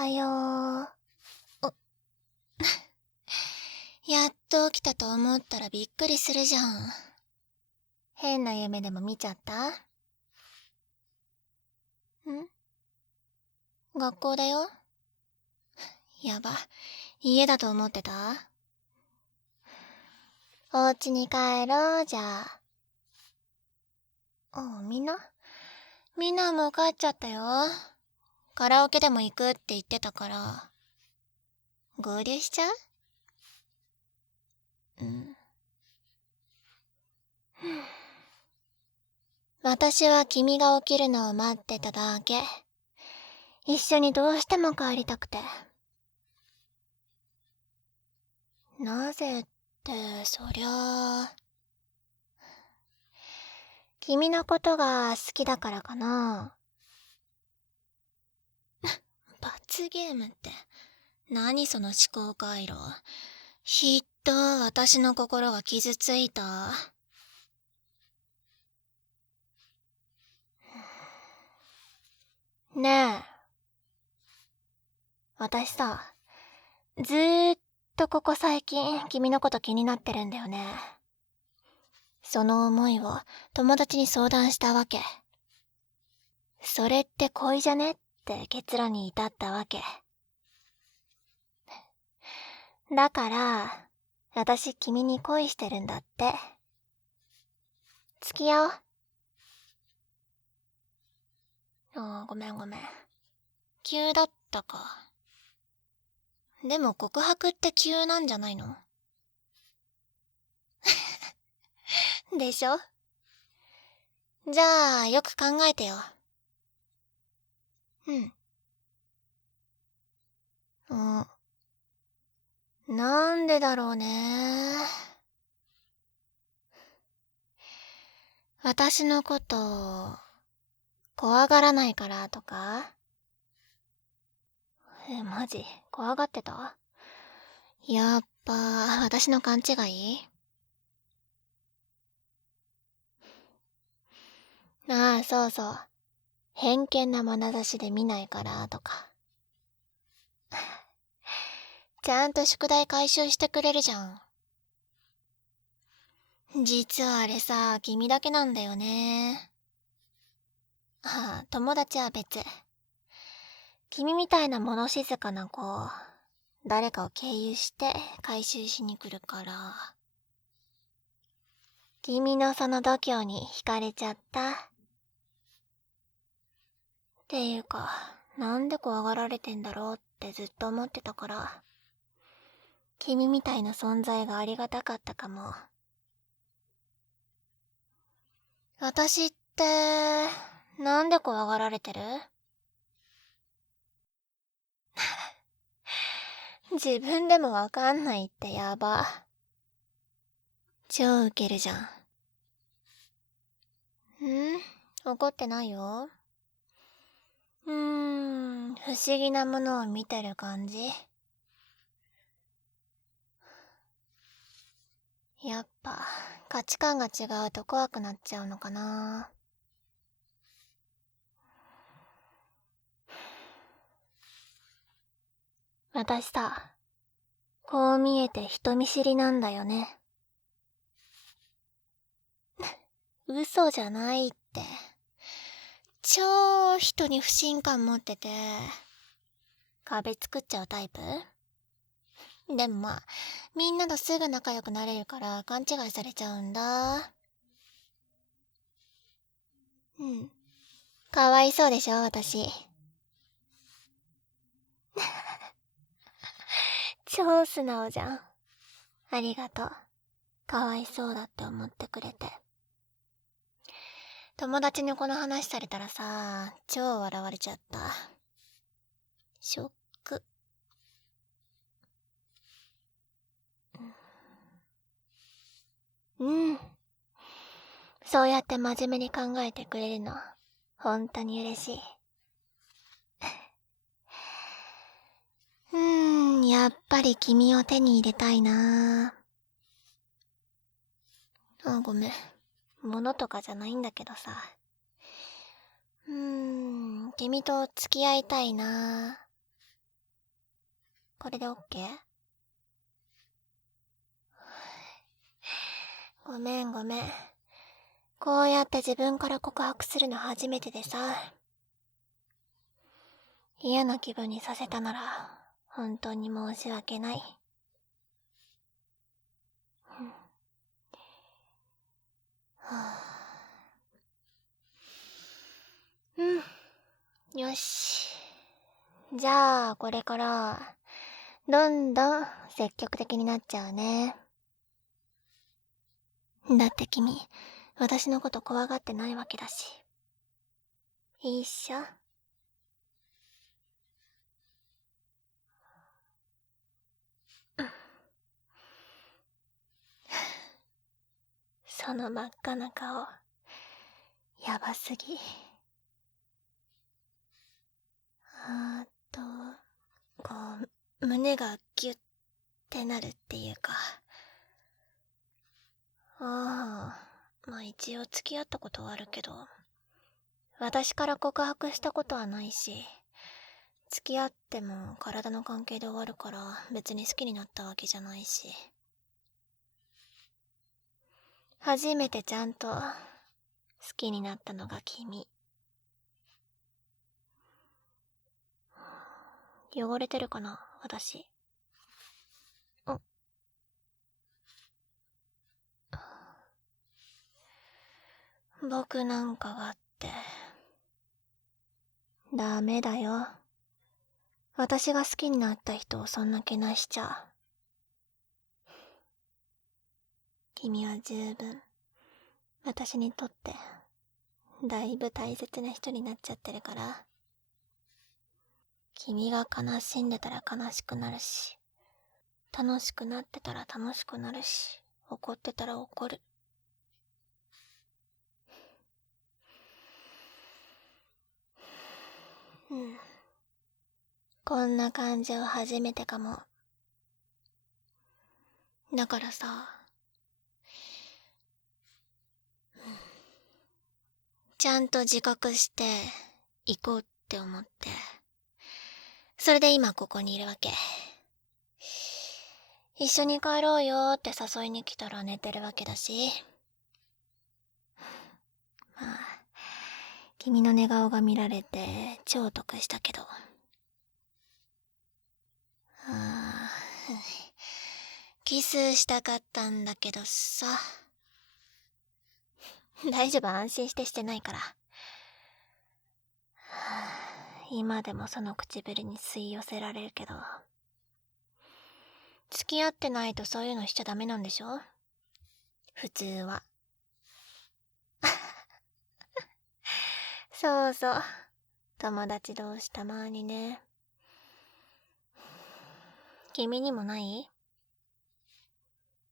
はよう。やっと起きたと思ったらびっくりするじゃん。変な夢でも見ちゃった？学校だよ。やば、家だと思ってた？お家に帰ろう、じゃあ。みんなもう帰っちゃったよ。カラオケでも行くって言ってたから。合流しちゃう？私は君が起きるのを待ってただけ。一緒にどうしても帰りたくて。なぜって、そりゃあ。君のことが好きだからかな。罰ゲームって、何その思考回路。きっと私の心が傷ついた。ねえ。私さ、ずーっとここ最近君のこと気になってるんだよね。その思いを友達に相談したわけ。それって恋じゃねって結論に至ったわけ。だから、私君に恋してるんだって。付き合おう。ごめん。急だったか。でも告白って急なんじゃないの？でしょ？じゃあ、よく考えてよ。なんでだろうね。私のこと、怖がらないからとか？マジ怖がってた？やっぱ、私の勘違い？ああ、そうそう。偏見な眼差しで見ないからとか。ちゃんと宿題回収してくれるじゃん。実はあれさ、君だけなんだよね。友達は別。君みたいな物静かな子、誰かを経由して回収しに来るから。君のその度胸に惹かれちゃった。っていうか、なんで怖がられてんだろうってずっと思ってたから。君みたいな存在がありがたかったかも。私って、なんで怖がられてる？自分でもわかんないってやば。超ウケるじゃん。怒ってないよ。不思議なものを見てる感じ。やっぱ、価値観が違うと怖くなっちゃうのかな。私さ、こう見えて人見知りなんだよね。嘘じゃないって。超人に不信感持ってて、壁作っちゃうタイプ？でもまあ、みんなとすぐ仲良くなれるから勘違いされちゃうんだ。かわいそうでしょ、私。超素直じゃん。ありがとう。かわいそうだって思ってくれて。友達にこの話されたらさ、超笑われちゃった。ショック。そうやって真面目に考えてくれるの、本当に嬉しい。やっぱり君を手に入れたいな。ごめん。物とかじゃないんだけどさ。君と付き合いたいな。これでオッケー？ごめん。こうやって自分から告白するの初めてでさ。嫌な気分にさせたなら、本当に申し訳ない。よし。じゃあ、これから、どんどん積極的になっちゃうね。だって君、私のこと怖がってないわけだし。いいっしょ？その真っ赤な顔、やばすぎ。こ胸がギュッてなるっていうか。まあ一応付き合ったことはあるけど、私から告白したことはないし、付き合っても体の関係で終わるから別に好きになったわけじゃないし。初めてちゃんと好きになったのが君。汚れてるかな、私。僕なんかがって。ダメだよ。私が好きになった人をそんなけなしちゃ。君は十分、私にとって、だいぶ大切な人になっちゃってるから。君が悲しんでたら悲しくなるし、楽しくなってたら楽しくなるし、怒ってたら怒る。こんな感情初めてかも。だからさ、ちゃんと自覚して行こうって思って、それで今ここにいるわけ。一緒に帰ろうよって誘いに来たら寝てるわけだし。まあ、君の寝顔が見られて超得したけど。キスしたかったんだけどさ。大丈夫、安心してないから。今でもその唇に吸い寄せられるけど。付き合ってないとそういうのしちゃダメなんでしょ？普通は。そうそう。友達同士たまにね。君にもない？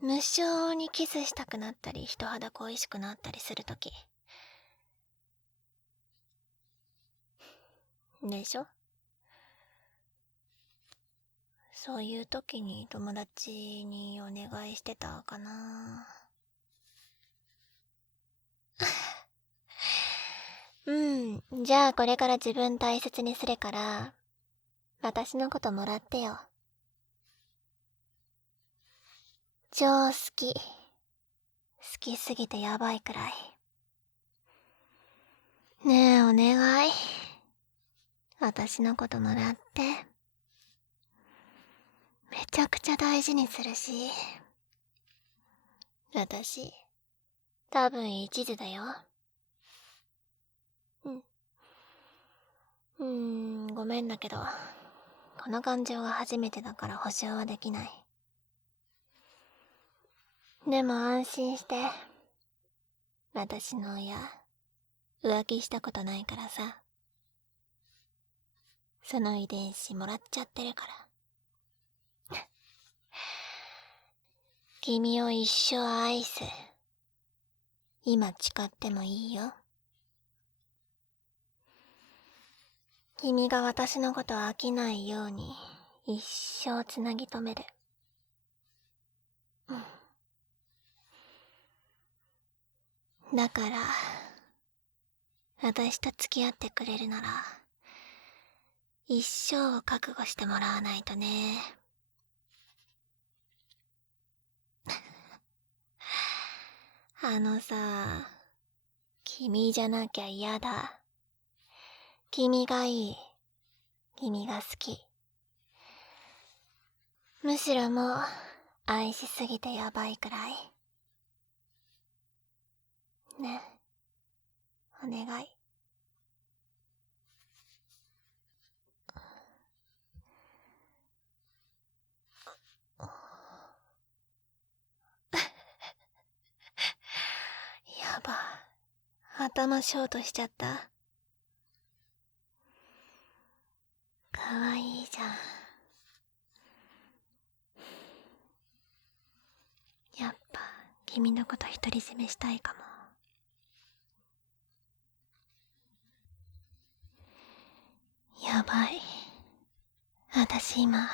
無性にキスしたくなったり、人肌恋しくなったりするとき。でしょ？そういう時に友達にお願いしてたかな。じゃあこれから自分大切にするから、私のこともらってよ。超好き。好きすぎてやばいくらい。ねえ、お願い。私のこともらって。めちゃくちゃ大事にするし。私、多分一途だよ。ごめんだけど、この感情が初めてだから保証はできない。でも安心して。私の親、浮気したことないからさ。その遺伝子もらっちゃってるから。君を一生愛す。今誓ってもいいよ。君が私のこと飽きないように一生つなぎ止める。だから、私と付き合ってくれるなら、一生を覚悟してもらわないとね。あのさ、君じゃなきゃ嫌だ。君がいい。君が好き。むしろもう愛しすぎてやばいくらい。ね、お願い。やば、頭ショートしちゃった。かわいいじゃん。やっぱ君のこと独り占めしたいかも。やばい、私今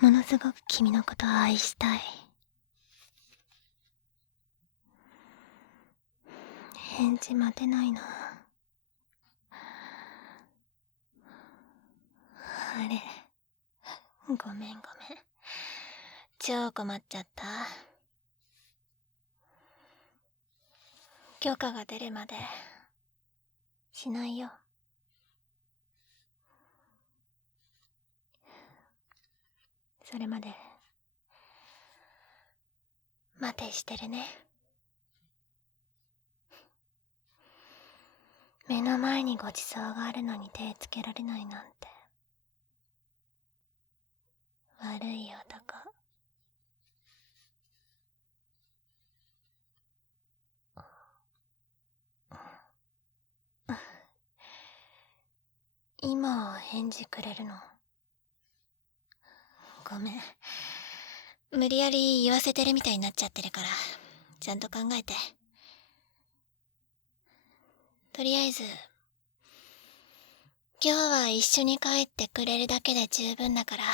ものすごく君のことを愛したい。返事待てないな。あれ、ごめんごめん、超困っちゃった。許可が出るまでしないよ。それまで待てしてるね。目の前にごちそうがあるのに手つけられないなんて悪い男。今返事くれるの？ごめん、無理やり言わせてるみたいになっちゃってるから、ちゃんと考えて。とりあえず今日は一緒に帰ってくれるだけで十分だから。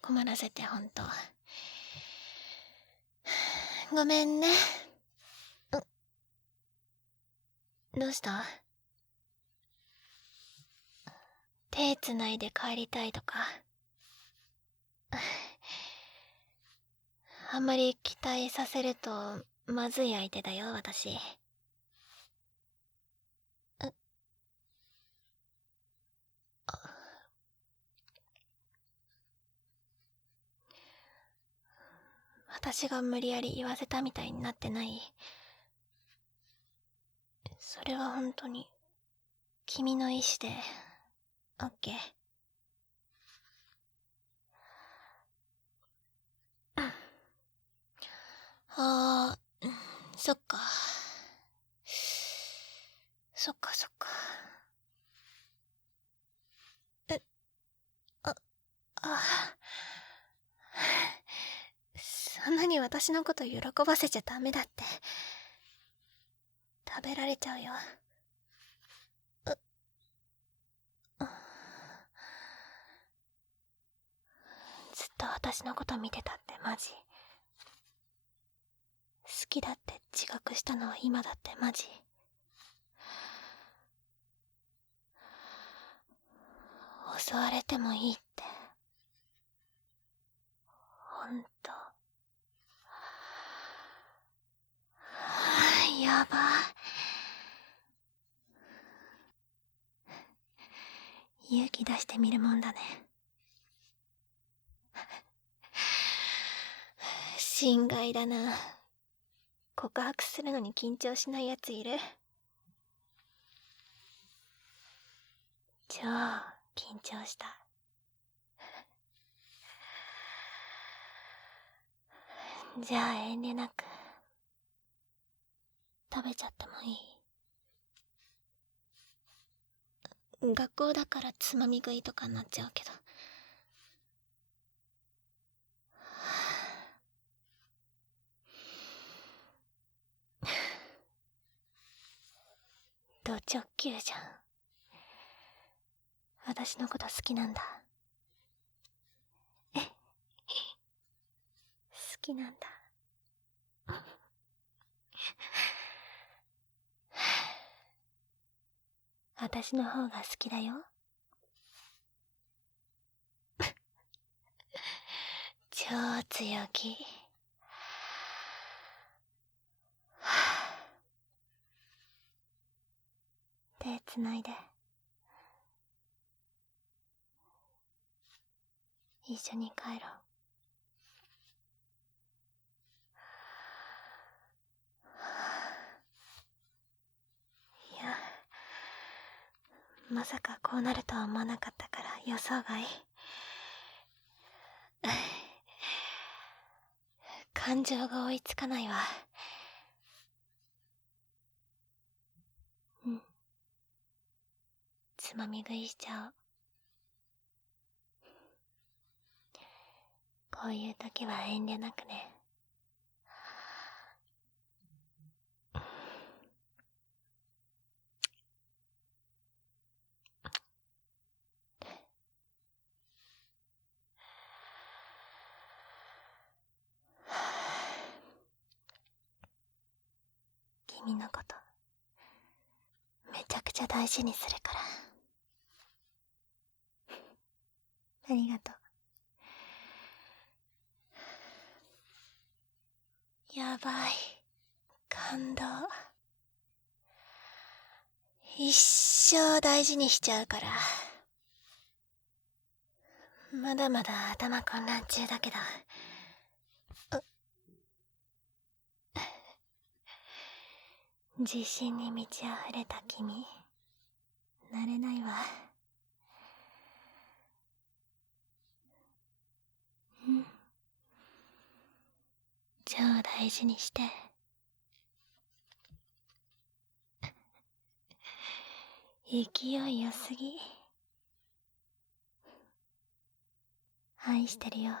困らせてほんとごめんね。どうした？手つないで帰りたいとか？あんまり期待させるとまずい相手だよ、私。私が無理やり言わせたみたいになってない？それは本当に君の意志でオッケー。あー、そっか。そっかそっか。あ、あ、そんなに私のこと喜ばせちゃダメだって。食べられちゃうよ。ずっと私のこと見てたってマジ？好きだって自覚したのは今だってマジ？襲われてもいいって。ほんと。やば。勇気出してみるもんだね。心外だな。告白するのに緊張しないやついる？超緊張した。じゃあ遠慮なく食べちゃってもいい？学校だからつまみ食いとかになっちゃうけど。ド直球じゃん。私のこと好きなんだ。好きなんだ。私の方が好きだよ。超強気。手つないで。一緒に帰ろう。いや、まさかこうなるとは思わなかったから予想外。感情が追いつかないわ。うん。つまみ食いしちゃおう。こういう時は遠慮なくね。君のことめちゃくちゃ大事にするから。ありがとう。やばい。感動。一生大事にしちゃうから。まだまだ頭混乱中だけど。自信に満ち溢れた君。慣れないわ。うん。超大事にして。勢い良すぎ。愛してるよ。